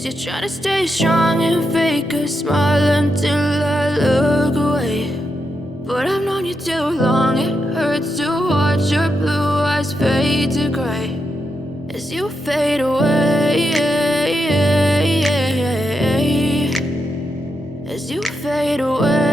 Guess you're trying to stay strong and fake a smile until I look away. But I've known you too long, it hurts to watch your blue eyes fade to gray as you fade away, as you fade away.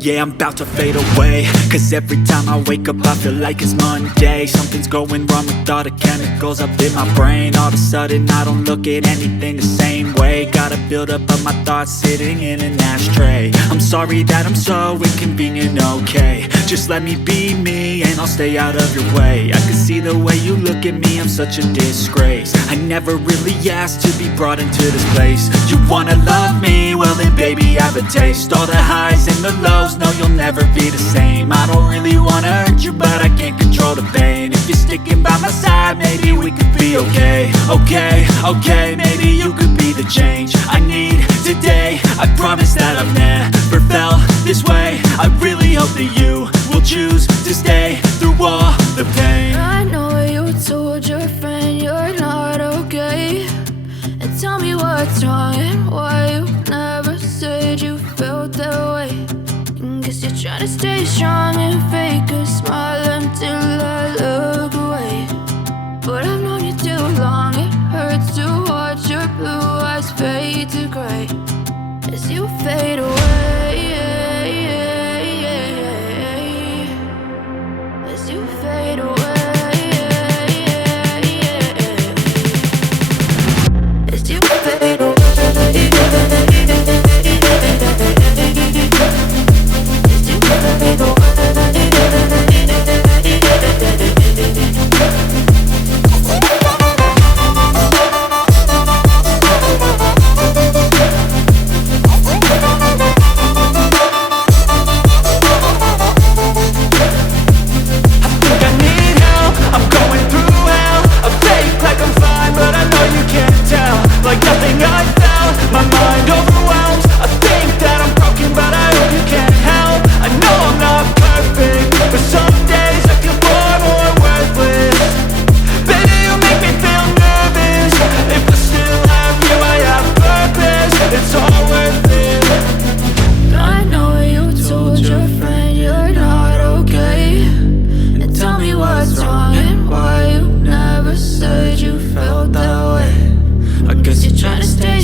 Yeah, I'm about to fade away, cause every time I wake up I feel like it's Monday. Something's going wrong with all the chemicals up in my brain. All of a sudden I don't look at anything the same way. Gotta build up of my thoughts sitting in an ashtray. I'm sorry that I'm so inconvenient, okay. Just let me be me and I'll stay out of your way. I can see the way you look at me, I'm such a disgrace. I never really asked to be brought into this place. You wanna love me? Well then baby I have a taste. All the highs and the lows, no you'll never be the same. I don't really wanna hurt you but I can't control the pain. If you're sticking by my side maybe we could be okay. Okay, maybe you could be the change I need today. I promise that I've never felt this way. I really hope that you will choose to stay through all the pain. I know you told your friend you're not okay, and tell me what's wrong and why you never said you felt that way. Guess you're trying to stay strong and fake a smile until I look away. But I've known you too long, it hurts to watch your blue eyes fade to gray as you fade away, as you fade away, as you fade away. Trying to stay